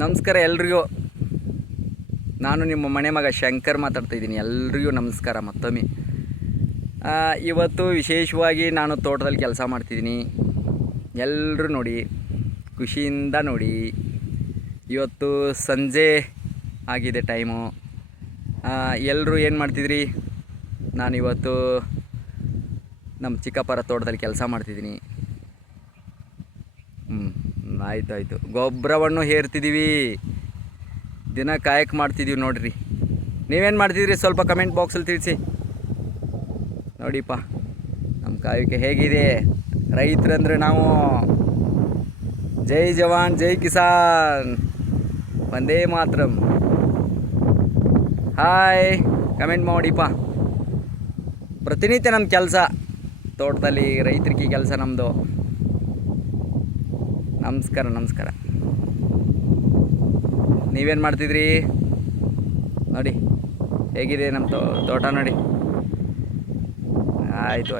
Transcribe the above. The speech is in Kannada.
ನಮಸ್ಕಾರ ಎಲ್ರಿಗೂ. ನಾನು ನಿಮ್ಮ ಮನೆ ಮಗ ಶಂಕರ್ ಮಾತಾಡ್ತಾಯಿದ್ದೀನಿ. ಎಲ್ರಿಗೂ ನಮಸ್ಕಾರ ಮತ್ತೊಮ್ಮೆ. ಇವತ್ತು ವಿಶೇಷವಾಗಿ ನಾನು ತೋಟದಲ್ಲಿ ಕೆಲಸ ಮಾಡ್ತಿದ್ದೀನಿ. ಎಲ್ಲರೂ ನೋಡಿ, ಖುಷಿಯಿಂದ ನೋಡಿ. ಇವತ್ತು ಸಂಜೆ ಆಗಿದೆ ಟೈಮು. ಎಲ್ಲರೂ ಏನು ಮಾಡ್ತಿದ್ರಿ? ನಾನಿವತ್ತು ನಮ್ಮ ಚಿಕ್ಕಪ್ಪರ ತೋಟದಲ್ಲಿ ಕೆಲಸ ಮಾಡ್ತಿದ್ದೀನಿ. ಆಯಿತು. ಗೊಬ್ಬರವನ್ನು ಹೇರ್ತಿದ್ದೀವಿ, ದಿನ ಕಾಯಕ್ಕೆ ಮಾಡ್ತಿದ್ದೀವಿ ನೋಡ್ರಿ. ನೀವೇನು ಮಾಡ್ತಿದ್ರಿ ಸ್ವಲ್ಪ ಕಮೆಂಟ್ ಬಾಕ್ಸಲ್ಲಿ ತಿಳಿಸಿ. ನೋಡಿಪ್ಪ ನಮ್ಮ ಕಾಯುವಿಕೆ ಹೇಗಿದೆ. ರೈತರಂದರೆ ನಾವು ಜೈ ಜವಾನ್ ಜೈ ಕಿಸಾನ್, ಒಂದೇ ಮಾತರಂ. ಹಾಯ್, ಕಮೆಂಟ್ ಮಾಡಿಪ್ಪ. ಪ್ರತಿನಿತ್ಯ ನಮ್ಮ ಕೆಲಸ ತೋಟದಲ್ಲಿ, ರೈತರಿಗೆ ಕೆಲಸ ನಮ್ಮದು. ನಮಸ್ಕಾರ. ನೀವೇನು ಮಾಡ್ತಿದ್ರಿ ನೋಡಿ, ಹೇಗಿದೆ ನಮ್ಮ ತೋಟ ನೋಡಿ. ಆಯಿತು.